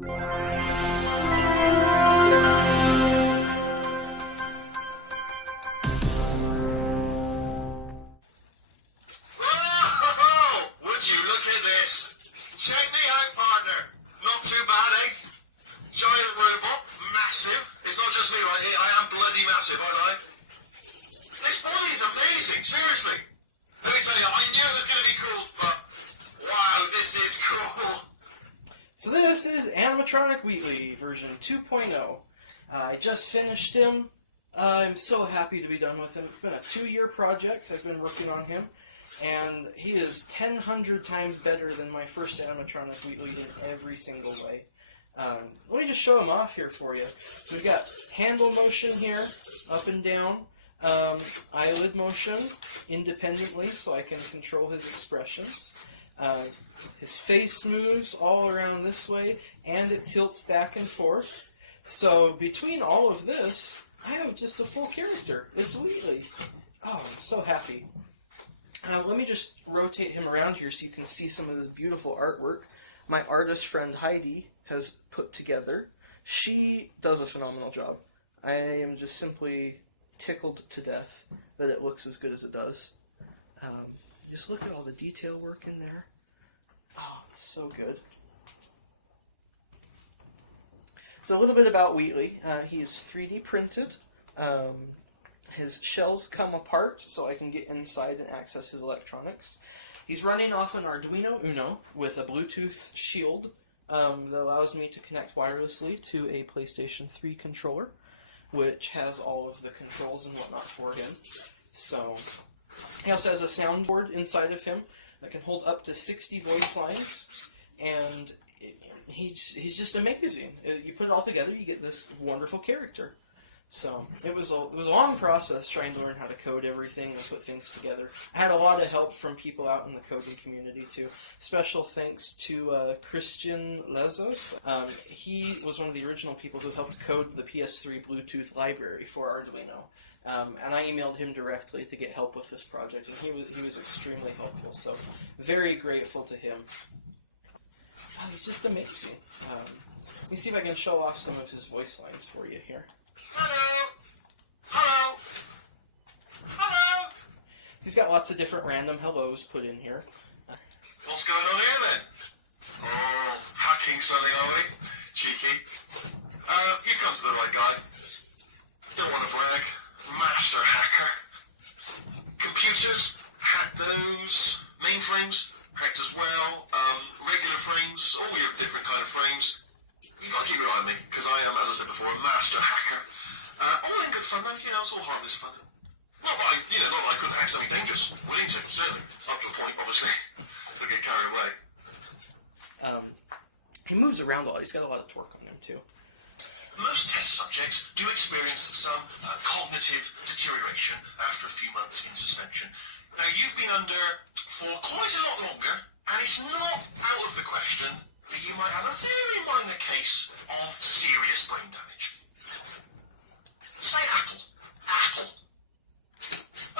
Would you look at this? Check me out, partner. Not too bad, eh? Giant robot, massive. It's not just me, right? I am bloody massive, aren't I? This body is amazing, seriously. Let me tell you, I knew it was going to be cool, but wow, this is cool. So this is Animatronic Wheatley version 2.0. I just finished him. I'm so happy to be done with him. It's been a 2-year project. I've been working on him. And he is 1,000 times better than my first Animatronic Wheatley in every single way. Let me just show him off here for you. We've got handle motion here, up and down. Eyelid motion independently so I can control his expressions. His face moves all around this way and it tilts back and forth. So between all of this, I have just a full character. It's Wheatley. Oh, I'm so happy. Let me just rotate him around here so you can see some of this beautiful artwork my artist friend Heidi has put together. She does a phenomenal job. I am just simply tickled to death that it looks as good as it does. Just look at all the detail work in there. Oh, it's so good. So a little bit about Wheatley. He is 3D printed. His shells come apart so I can get inside and access his electronics. He's running off an Arduino Uno with a Bluetooth shield that allows me to connect wirelessly to a PlayStation 3 controller, which has all of the controls and whatnot for him. So he also has a soundboard inside of him that can hold up to 60 voice lines, and he's just amazing. You put it all together, you get this wonderful character. So it was a long process trying to learn how to code everything and put things together. I had a lot of help from people out in the coding community too. Special thanks to Christian Lezos. He was one of the original people who helped code the PS3 Bluetooth library for Arduino. And I emailed him directly to get help with this project, and he was extremely helpful. So very grateful to him. Oh, he's just amazing. Let me see if I can show off some of his voice lines for you here. Hello! Hello! Hello! He's got lots of different random hellos put in here. What's going on here then? Oh, hacking something, are we? Cheeky. You come to the right guy. Don't want to brag. Master hacker. Computers, hack those. Mainframes, hacked as well. Regular frames, all your different kind of frames. You've got to keep an eye on me, because I am, as I said before, a master hacker. All in good fun though, it's all harmless fun. Not that I couldn't hack something dangerous. Willing to, certainly. Up to a point, obviously. Don't get carried away. He moves around a lot. He's got a lot of torque on him too. Most test subjects do experience some cognitive deterioration after a few months in suspension. Now, you've been under for quite a lot longer, and it's not out of the question that you might have a very minor case of serious brain damage. Say apple. Apple.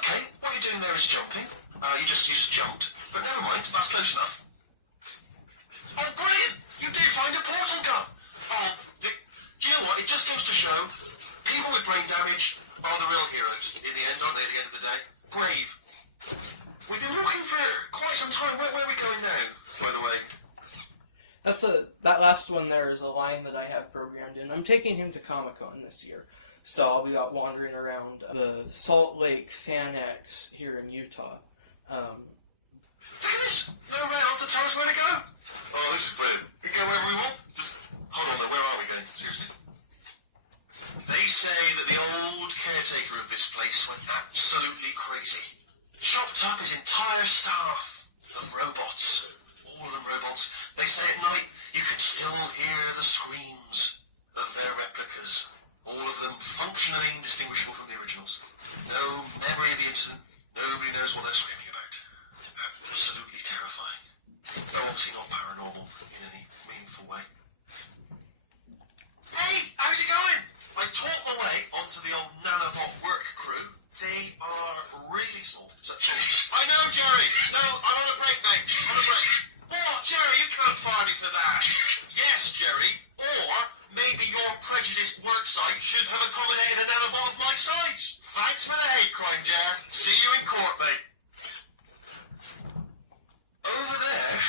Okay, what you're doing there is jumping. You just jumped. But never mind, that's close enough. Oh, brilliant! You did find a portal gun! Do you know what? It just goes to show people with brain damage are the real heroes in the end, aren't they, at the end of the day? Brave. We've been looking for quite some time. Where are we going now, by the way? That last one there is a line that I have programmed in. I'm taking him to Comic-Con this year, so I'll be out wandering around the Salt Lake FanX here in Utah. Look at this! No rail to tell us where to go! Oh, this is brilliant. We can go wherever we want. Just hold on though, where are we going? Seriously? They say that the old caretaker of this place went absolutely crazy. Chopped up his entire staff of robots. All of them robots. They say at night you can still hear the screams of their replicas. All of them functionally indistinguishable from the originals. No memory of the incident. Nobody knows what they're screaming about. Absolutely terrifying. Though obviously not paranormal in any meaningful way. Hey, how's it going? I taught my way onto the old nanobot work crew. They are really small. So, I know, Jerry. No, I'm on a break, mate. I'm on a break. What, Jerry? You can't fire me for that. Yes, Jerry. Jerry. Or maybe your prejudiced work site should have accommodated a nanobot of my size. Thanks for the hate crime, Jer. See you in court, mate. Over there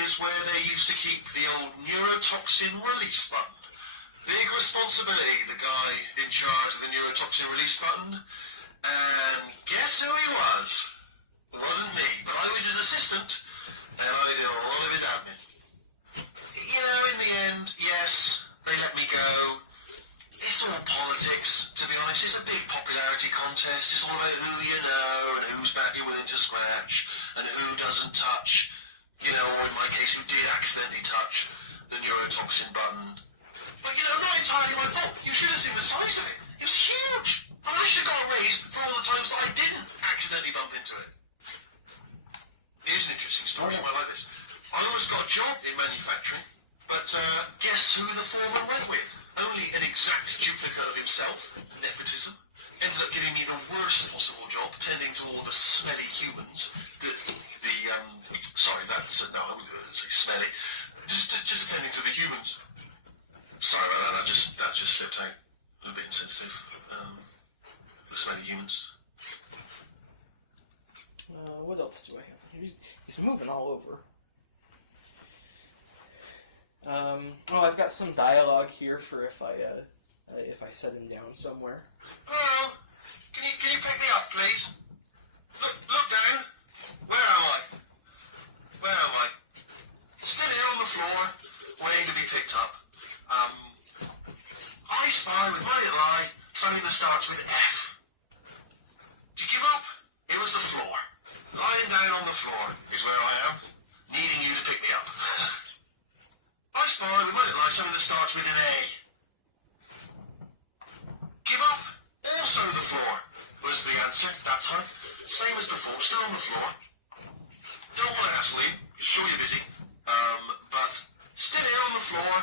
is where they used to keep the old neurotoxin release button. Big responsibility, the guy in charge of the neurotoxin release button. And guess who he was? It wasn't me, but I was his assistant, and I did all of his admin. You know, in the end, yes, they let me go. It's all politics, to be honest. It's a big popularity contest. It's all about who you know and whose back you're willing to scratch and who doesn't touch, you know, or in my case, who did accidentally touch the neurotoxin button. But, you know, not entirely my fault. You should have seen the size of it. It was huge. I mean, I should have got a raise for all the times that I didn't accidentally bump into it. Here's an interesting story. You might like this. I almost got a job in manufacturing, but guess who the foreman went with? Only an exact duplicate of himself. Nepotism. Ended up giving me the worst possible job, tending to all the smelly humans. Sorry, that's no, I wasn't going to say smelly. Just tending to the humans. Sorry about that. That just slipped out. A bit insensitive. The smelly humans. What else do I have? He's moving all over. I've got some dialogue here for if I set him down somewhere. Hello? Can you pick me up, please? Look down. Where am I? Still here on the floor, waiting to be picked up. I spy with my little eye something that starts with F. Did you give up? It was the floor. Lying down on the floor is where I am, needing you to pick me up. I spy with my little eye something that starts with an A. Give up? Also the floor, was the answer that time. Same as before, still on the floor. Don't want to hassle you, sure you're busy. But still here on the floor,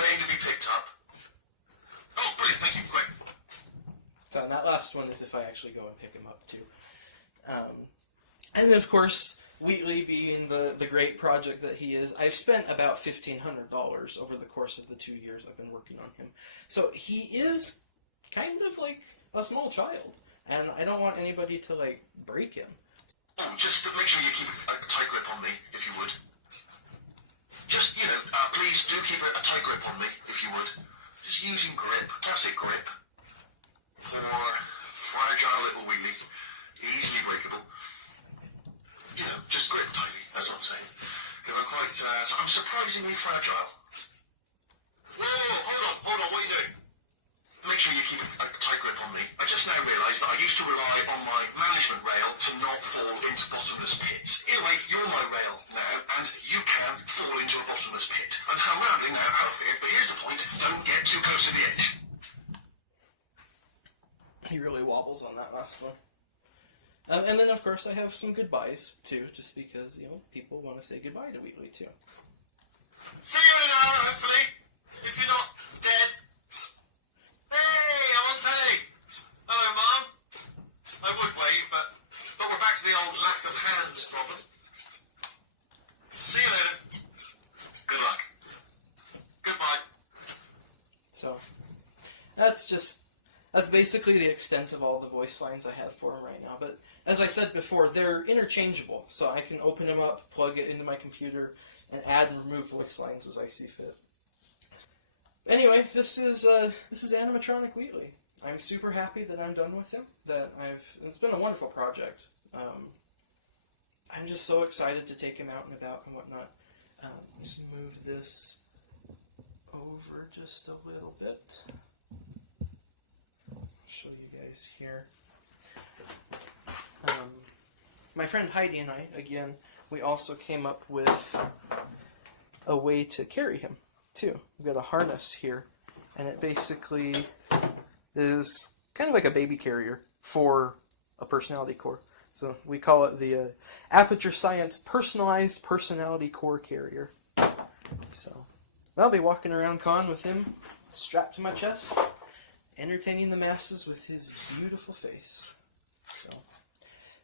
waiting to be picked up. Oh, brilliant, thank you, quick. So that last one is if I actually go and pick him up too. And then of course, Wheatley being the great project that he is, I've spent about $1,500 over the course of the 2 years I've been working on him. So he is kind of like a small child, and I don't want anybody to like break him. Oh, just to make sure you keep a tight grip on me, if you would. Just, please do keep a tight grip on me, if you would. Just using grip, classic grip. Poor, fragile little Wheatley. Easily breakable. Just grip tightly, that's what I'm saying. Because I'm surprisingly fragile. Whoa, hold on, what are you doing? Make sure you keep a tight grip on me. I just now realised that I used to rely on my management rail to not fall into bottomless pits. Anyway, you're my rail now, and you can't fall into a bottomless pit. I'm rambling now out of fear, but here's the point. Don't get too close to the edge. He really wobbles on that last one. And then, of course, I have some goodbyes, too, just because, people want to say goodbye to Wheatley, too. See you in an hour, hopefully, if you're not dead. Hey, I'm on telly. Hello, Mom. I would wave, but we're back to the old lack of hands problem. See you later. Good luck. Goodbye. So, that's basically the extent of all the voice lines I have for him right now, but as I said before, they're interchangeable, so I can open them up, plug it into my computer, and add and remove voice lines as I see fit. Anyway, this is Animatronic Wheatley. I'm super happy that I'm done with him. It's been a wonderful project. I'm just so excited to take him out and about and whatnot. Just move this over just a little bit. I'll show you guys here. My friend Heidi and I, again, we also came up with a way to carry him, too. We've got a harness here, and it basically is kind of like a baby carrier for a personality core. So we call it the Aperture Science Personalized Personality Core Carrier. So I'll be walking around con with him strapped to my chest, entertaining the masses with his beautiful face. So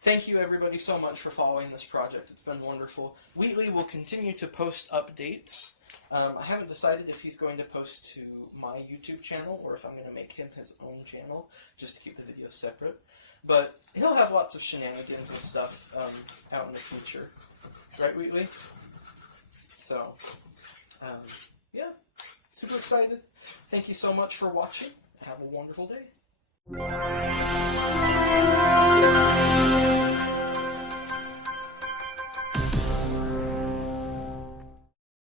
thank you everybody so much for following this project. It's been wonderful. Wheatley will continue to post updates. I haven't decided if he's going to post to my YouTube channel or if I'm going to make him his own channel, just to keep the videos separate. But he'll have lots of shenanigans and stuff out in the future. Right, Wheatley? So, yeah, super excited. Thank you so much for watching. Have a wonderful day.